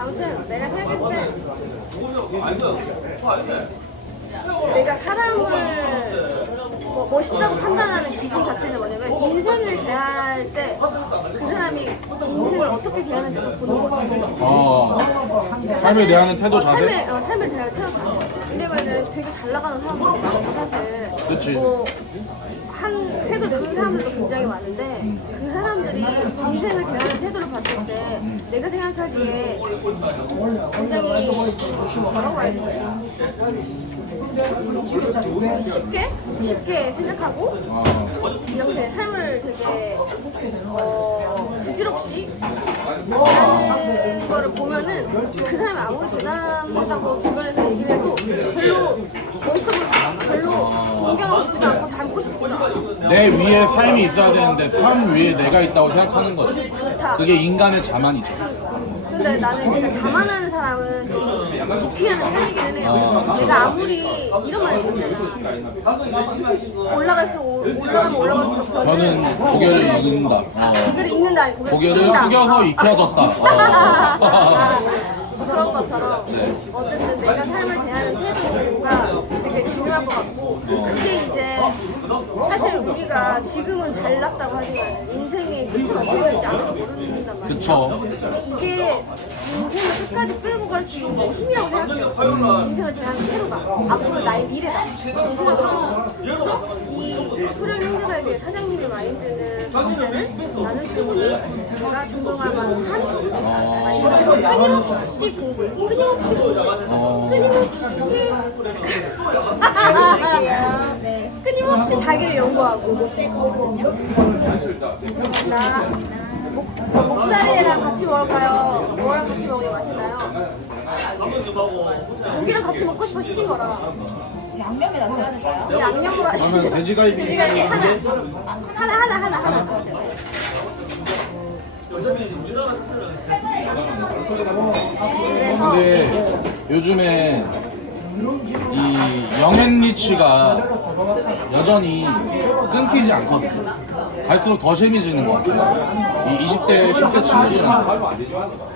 아무튼 내가 생각했을 때 내가 사람을 뭐 멋있다고 판단하는 기준 자체는 뭐냐면 인생을 대할 때 그 사람이 인생을 어떻게 대하는지 보는 거거든요. 삶을 대하는 태도 자세? 삶을 대할 태도 자세. 왜냐면은 되게 잘 나가는 사람들도 많고 사실 그치. 한 획을 그은 사람들도 굉장히 많은데 그 사람들이 인생을 대하는 태도를 봤을 때 내가 생각하기에 굉장히 뭐라고 해야 되지? 쉽게 생각하고 이렇게 삶을 되게 부질없이 하는 거를 보면은 그 사람이 아무리 대단하다고 주변에서 얘기를 해도 별로 멋있어 보이지 않아. 별로 존경하지도 않고 닮고 싶지도 않아. 내 위에 삶이 있어야 되는데 삶 위에 내가 있다고 생각하는 거지. 좋다. 그게 인간의 자만이죠. 근데 나는 그러니까 자만하는 사람은 도피하는 편이기는 해요. 내가 아무리 이런 말을 못하잖아. 올라가면 올라갈수록 저는 고개를 읽는다. 고개를 읽는다 아니 고개를 숙여서 익혀졌다. 그런 것처럼 어쨌든 내가 삶을 대하는 태도가 되게 중요할 것 같고 그게 이제 사실 우리가 지금은 잘났다고 하지만 인생의 끝은 어떻게 될지 아무도 모른단 말이야. 그쵸. 이게 인생을 끝까지 끌고 갈 수 있는 힘이라고 생각해요. 인생을 대하는 태도가 앞으로 나의 미래다. 그래서 이 소련 형제가에게 사장님의 마인드는 나는 충분히 제가 존경할 만한 그리고 끊임없이 공부해. 끊임없이 자기를 연구하고 나 목살이랑 같이 먹을까요? 뭐랑 같이 먹으면 맛있나요? 고기랑 같이 먹고 싶어 시킨 거라. 양념이 낫지 않을까요? 양념으로 하시죠. 저는 돼지갈비 하나. 근데 요즘에 이 영앤리치가 여전히 끊기지 않거든요. 갈수록 더 심해지는 것 같아요. 이 20대, 10대 친구들은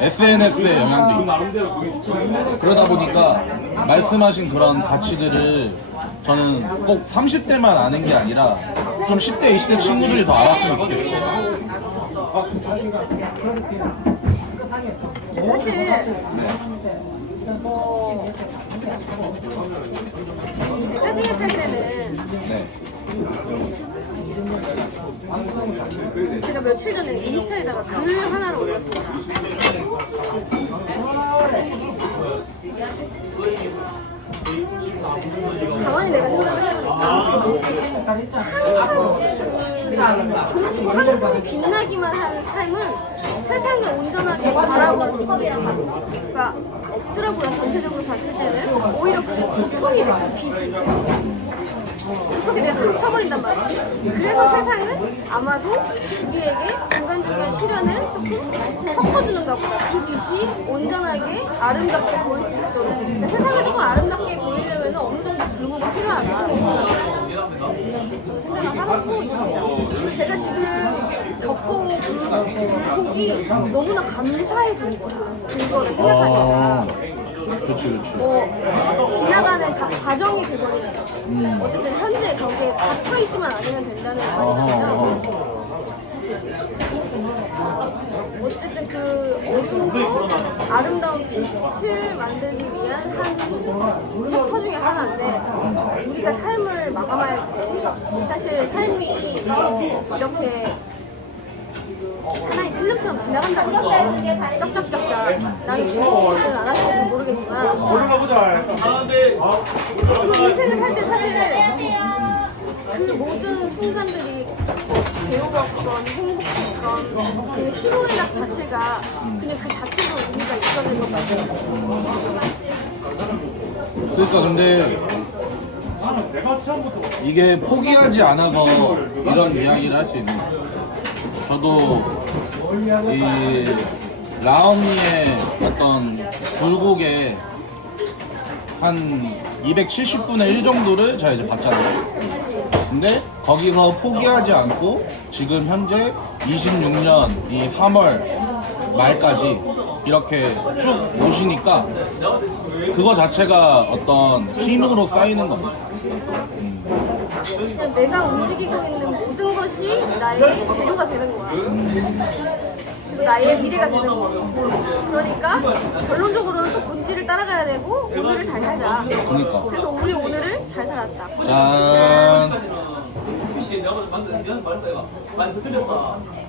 SNS의 영향도 있고 그러다 보니까 말씀하신 그런 가치들을 저는 꼭 30대만 아는 게 아니라 좀 10대, 20대 친구들이 더 알았으면 좋겠어요. 사실 제가 생각할 때는 네. 제가 며칠 전에 인스타에다가 글 하나를 올렸습니다. 가만히 내가 생각해보니까 항상 빛나기만 하는 삶은 세상을 온전하게 바라보는 그러니까 없더라고요. 전체적으로 봤을 때는 오히려 그게 고통이 돼요. 빛이 구석에 내가 갇혀버린단 말이야. 그래서 세상은 아마도 우리에게 중간중간 시련을 조금 섞어주는가 보다. 그 빛이 온전하게 아름답게 보일 수 있도록. 그러니까 세상을 조금 아름답게 보이려면 어느 정도 굴곡이 필요하다. 생각을 하고 있습니다. 제가 지금 겪어온 굴곡이 너무나 감사해진 거야. 그거를 생각하니까. 그렇지. 지나가는 다 과정이 돼버리는 거. 어쨌든 현재 거기에 갇혀있지만 않으면 된다는 말이잖아요. 어쨌든 그 어둠도 아름다운 빛을 만들기 위한 한 챕터 중에 하나인데 우리가 삶을 마감할 때 사실 삶이 이렇게 하나의 필름처럼 지나간다니까 쩍쩍쩍쩍 나는 죽어보지는 않았을지 모르겠지만 인생을 살 때 사실 그 모든 순간들이 배워봤던 행복했던 그 희노애락 자체가 그냥 그 자체로 의미가 있어야 것 같아요. 그러니까 근데 이게 포기하지 않아서 이런 이야기를 할 수 있는 거예요. 저도 이 라온니의 어떤 굴곡의 한 270분의 1 정도를 제가 이제 봤잖아요. 근데 거기서 포기하지 않고 지금 현재 26년 이 3월 말까지 이렇게 쭉 모시니까 그거 자체가 어떤 힘으로 쌓이는 거. 그냥 내가 움직이고 있는 모든 것이 나의 재료가 되는 거야. 그리고 나의 미래가 되는 거야. 그러니까 결론적으로는 또 본질을 따라가야 되고 오늘을 잘 살자. 그러니까. 그래서 우리 오늘을 잘 살았다. 짠. 혹시 내가 만든 말했다 이거 많이 들렸다.